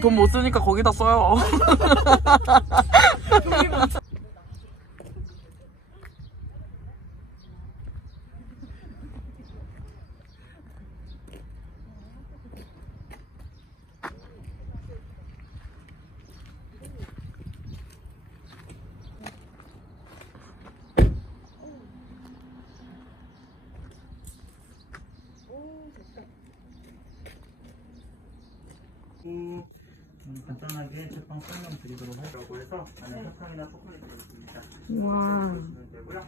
돈 못 쓰니까 거기다 써요. 음, 간단하게 제빵 설명 드리도록 하려고 해서 안에 사탕이나 초콜릿을 있습니다. 와. 드시면 되고요.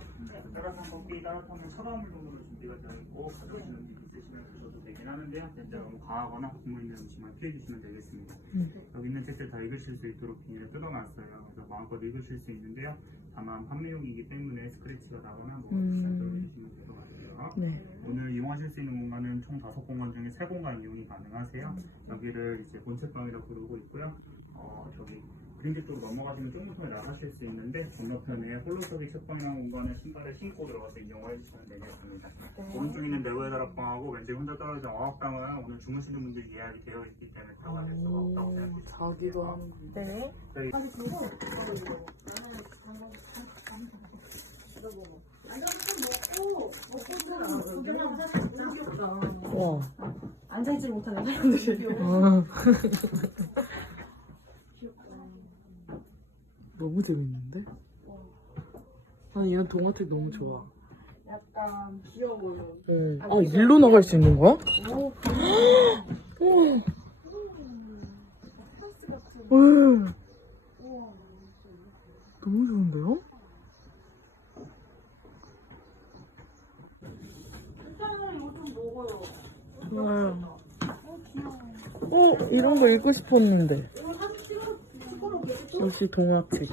따뜻한 커피, 따뜻한 차가운 물로 준비가 되어 있고 가져오시는 분 있으시면 드셔도 되긴 하는데요. 진짜 너무 과하거나 국물 있는 음식만 피해 주시면 되겠습니다. 여기 있는 책들 다 읽으실 수 있도록 비닐에 뜯어놨어요. 그래서 마음껏 읽으실 수 있는데요. 다만 판매용이기 때문에 스크래치가 나거나 뭐잘 떨어지시면 될 것 같아요. 네. 오늘 이용하실 수 있는 공간은 총 다섯 공간 중에 세 공간 이용이 가능하세요. 여기를 이제 본책방이라고 부르고 있고요. 어, 저기 그린지 쪽으로 넘어가시면 조금 더 나가실 수 있는데 건너편에 홀로서기 책방이라는 공간에 신발을 신고 들어가서 이용을 해주시면 되겠습니다. 오른쪽에 있는 내부의 다락방하고 왼쪽에 혼자 떨어진 어학방은 오늘 주무시는 분들 예약이 되어 있기 때문에 들어가실 수가 없다고 생각해주시면 자기도 돼요. 하는 네. 저희 와. 앉아있지 못하는 사람들이 너무 재밌는데? 난 이런 동화책 너무 좋아. 약간 귀여워요 네. 아, 일로 나갈 수 있는 거야? 우와. 와. 너무 좋은데요? 좋아요. 어, 이런 거 읽고 싶었는데. 역시 동화책.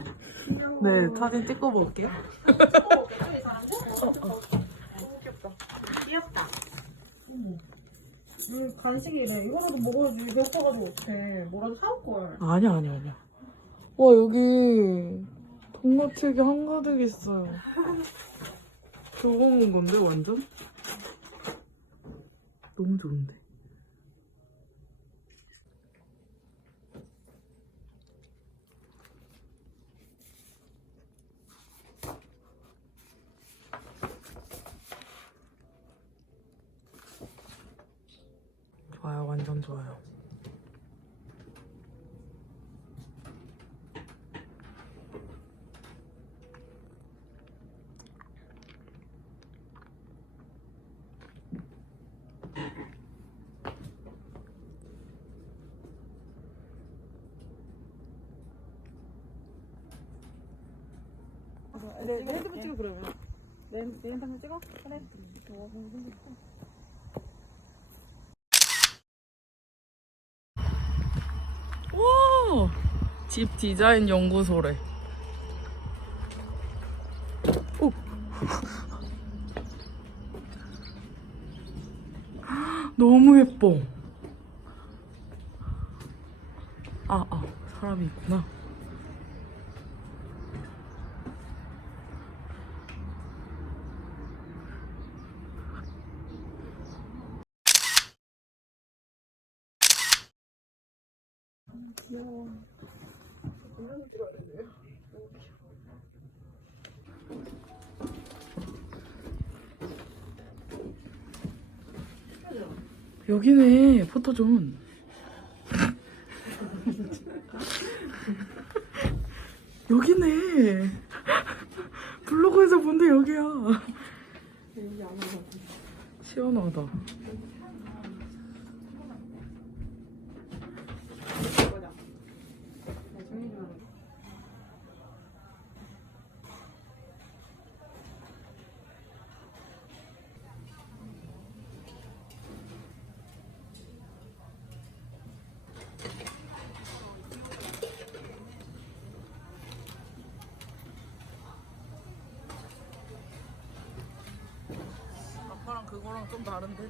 네, 사진 찍고 볼게요. 귀엽다 음, 간식이래 이거라도 먹어야지 이거 없어가지고 어떡해 뭐라도 사올 걸 아니야, 아니야, 아니야. 와, 여기 동화책이 한가득 있어요. 저거 온 건데, 완전? 너무 좋은데. 완전 좋아요. 내, 내 핸드폰 찍어 그러면 내, 내 핸드폰 찍어? 그래 와! 집 디자인 연구소래. 오! 너무 예뻐. 아, 아, 사람이 있구나. 여 기네, 포토존. 여기네. 블로그에서 본데 여기야. 시원하다. 그거랑 좀 다른데?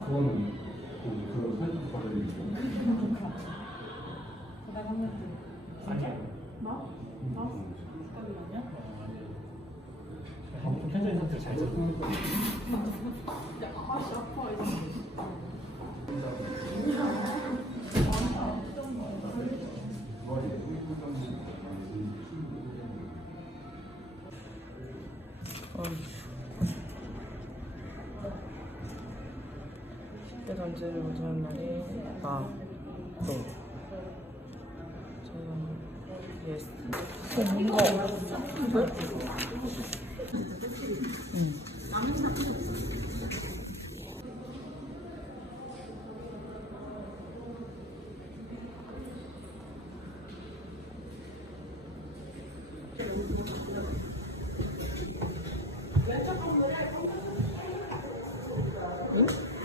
그거는 그 사진 받아드리고 아니야 나? 나? 아무튼 편집해서 잘 자. 십대 단지를 마주한 날이 나, 너. 저는 예스. 어, 뭔가 없는데?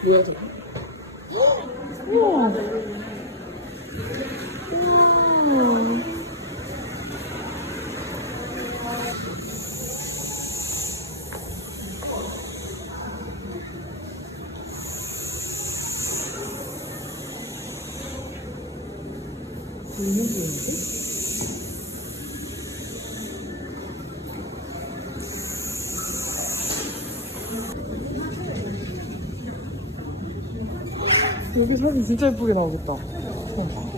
뭐야 저거? 우와. 우와. 너무 귀여운데? 여기 사진 진짜 예쁘게 나오겠다. 어.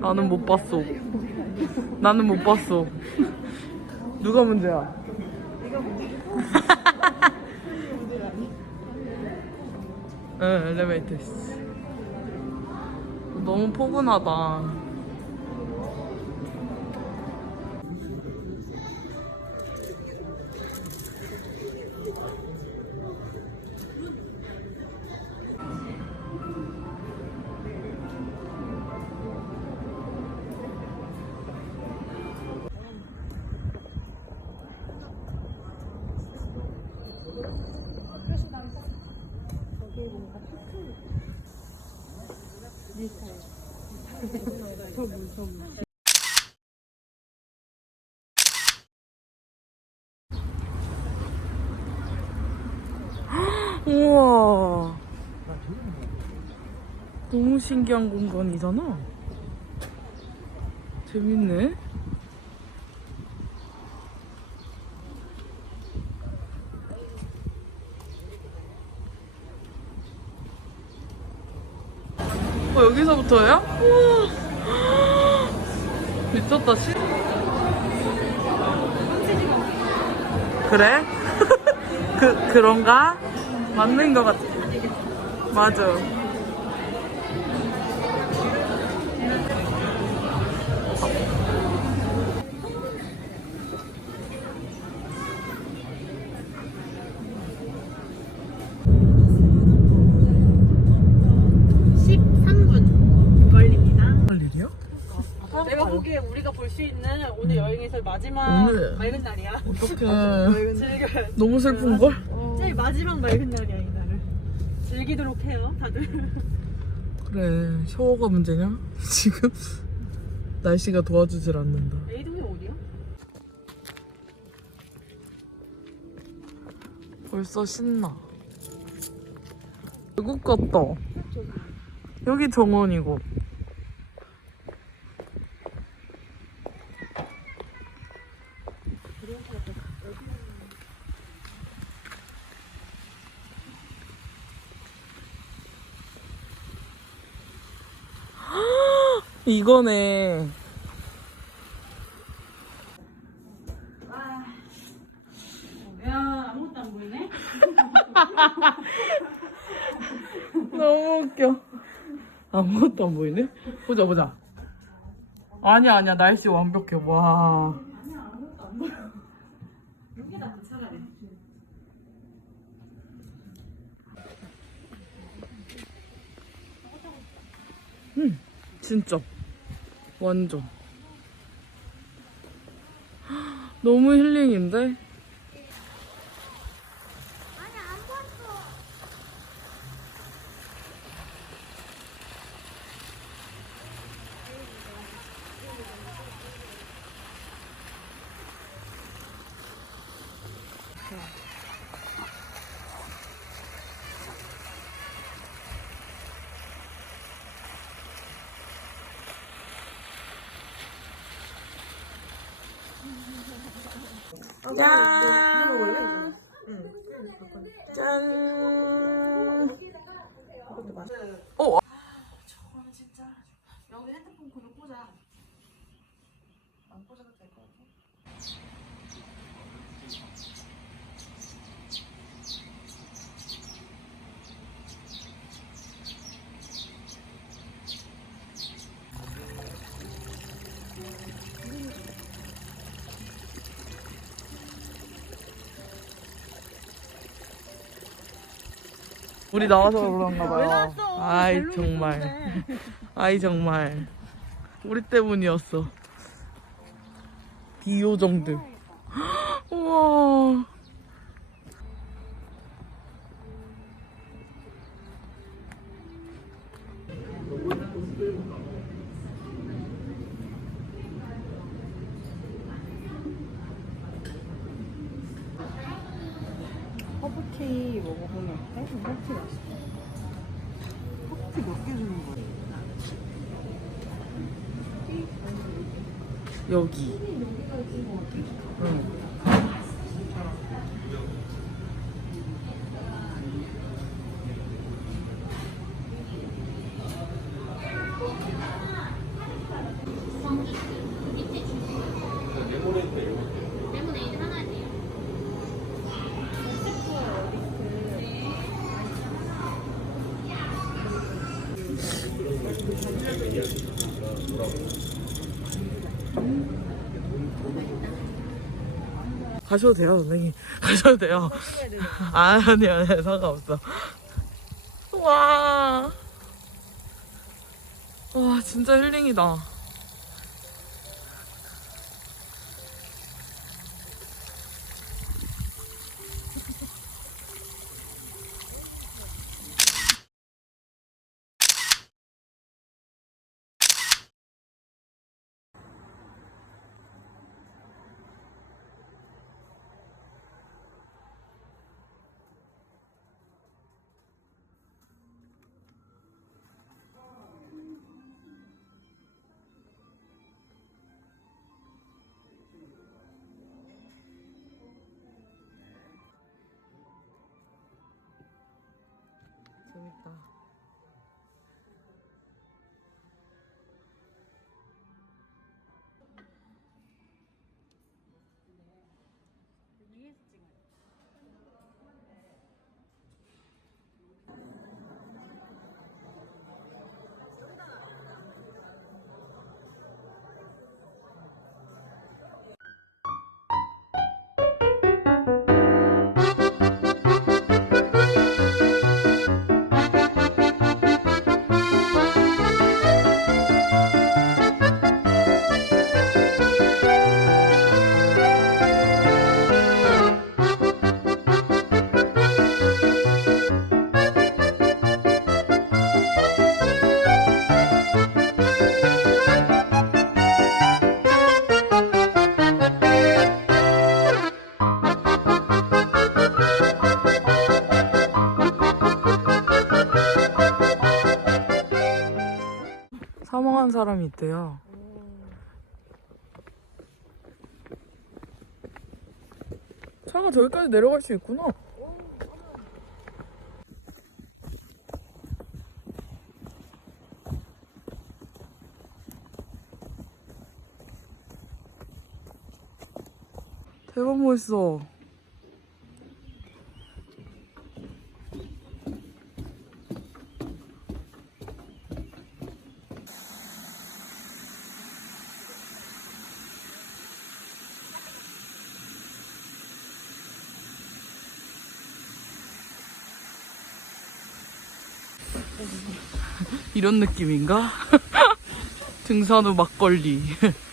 나는 못 봤어. 나는 못 봤어. 누가 문제야? 응, 엘리베이터 있어. 너무 포근하다. 우와. 너무 신기한 공간이잖아. 재밌네. 어, 여기서부터요? 우와. 미쳤다, 씨. 그래? 그, 그런가? 맞는 것 같아. 맞아. 내가 보기에 우리가 볼 수 있는 오늘 여행에서 마지막 오늘. 맑은 날이야. 어떡해. 즐겨. 너무 슬픈걸? 마지막 맑은 날이야 이 날을. 즐기도록 해요 다들. 그래, 샤워가 문제냐? 지금 날씨가 도와주질 않는다. A동이 어디야? 벌써 신나. 외국 같다. 여기 정원이고. 이거네. 야 아무것도 안 보이네. 너무 웃겨. 아무것도 안 보이네? 보자, 보자. 아니야, 아니야. 날씨 완벽해. 와. 응, 진짜. 완전. 너무 힐링인데? 짠! 짠! 오! 저거는 진짜 여기 핸드폰 그냥 꽂아 안 꽂아도 될 것 같아 우리 나와서 그런가 봐요. 아이 정말. 아이 정말. 우리 때문이었어. 비요정들. 우와. 허브티 맛있어. 허브티 몇개 주는 거야? 여기. 응. 레모네이드 하나 돼요. 가셔도 돼요, 선생님. 가셔도 돼요. 아, 아니, 아니, 상관없어. 와. 와, 진짜 힐링이다. 사망한 사람이 있대요. 차가 저기까지 내려갈 수 있구나. 대박 멋있어. 이런 느낌인가? 등산 후 막걸리.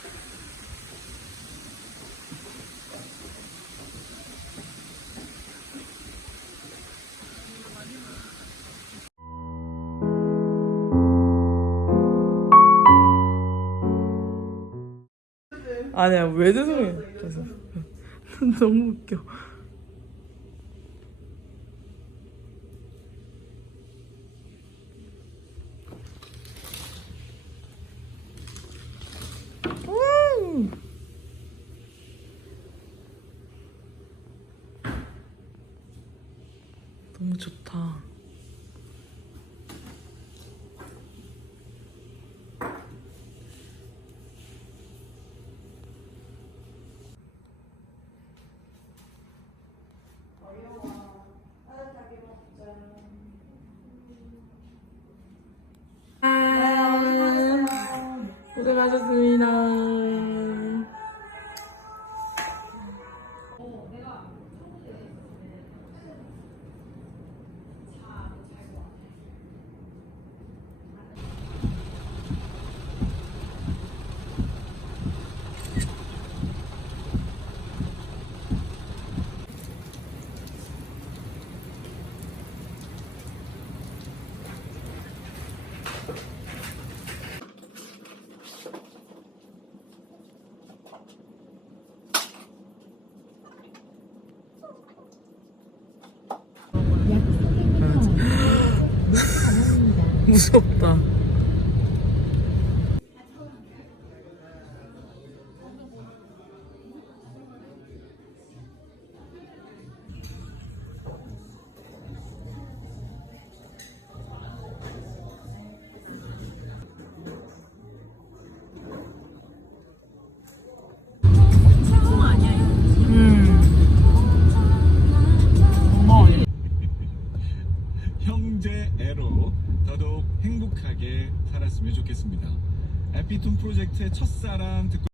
아니야, 왜 죄송해. 죄송. 너무 웃겨. 음. 너무 좋다. 고생하셨습니다. 무섭다. 형제애로 더더욱 행복하게 살았으면 좋겠습니다. 에피톤 프로젝트의 첫사랑 듣고